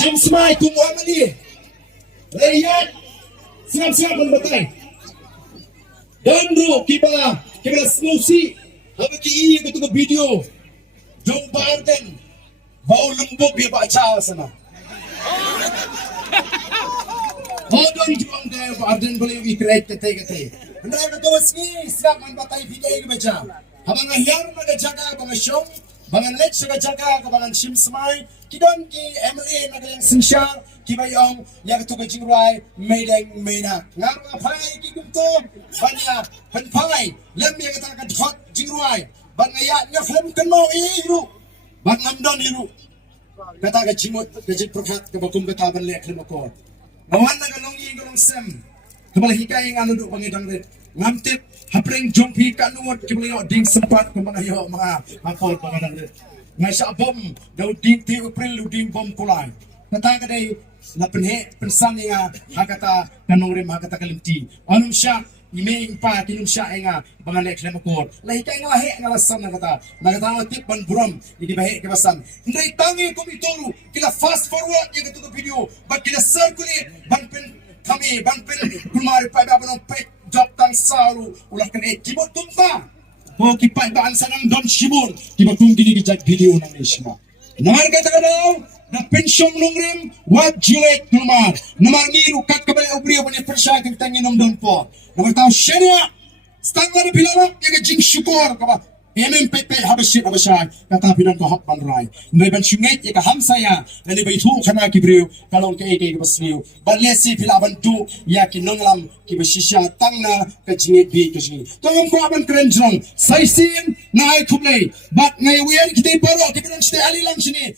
Sim smai tungguan mali. Rakyat siap-siap membatai. Dan bro kita solusi. Habis ki betul video. Jom Barden. Bau lembut dia baca sana. Hodon juang dia Barden boleh ikret kete. Anda betul meski siap membatai video ke baca. Habang ahyar naga jaga bang syong. Bangan lek saga jaga kabangan sim smai kidon ki MLA naga yang sinsya ki bayong yang tu kajing rai medeng mena ngar pai ki Kynthoh banya pai lem yang kata kan hot jing rai bang ayat nya film kan mau iru bang amdon iru kata ka jimut kajing perhat ke bakum kata ban lek lem ko bawan naga longi golong sem kembali hikai yang anu duk pangidang red ngamtip hapreng jompi kanuot kibelio ding sempat kemangayo mga Hapoh pangadang red ngai sa bom daw ding ti April lu ding bom kulay kata kadai na penhe pensan nga hakata kanong rim hakata kalimti anum sya iming pa kinum sya nga bangalek lem ko lahi kay nga he nga lasan kata tip ban buram idi bahe ke basan ndai tangi ko mitoro kila fast forward yung to video but kila circulate ban pen kami ban pen kumari pa ba banong pek job tang salu ulah kena kibot tumpa po kipai baan sanang dom shibun kibatung gini gijak video nang isma namar kata daw na pensyong nungrim wat jiwek numar namar niru kat kabali ubrio bani persya kita nginom don po namar tahu syariah stanggar bilala yang jing syukur kaba MMPP habis kata pinan ko hak banrai nai ban syungai ya ham saya nani bai thu khana ki brio kalong ke ke basliu balesi pilaban tu ya ki nonglam ki basisha tangna ka jinge bi ke sini tongom ko aban krenjong saisin nai khublei bat ngai wian ki te paro ki kren ste ali lang sini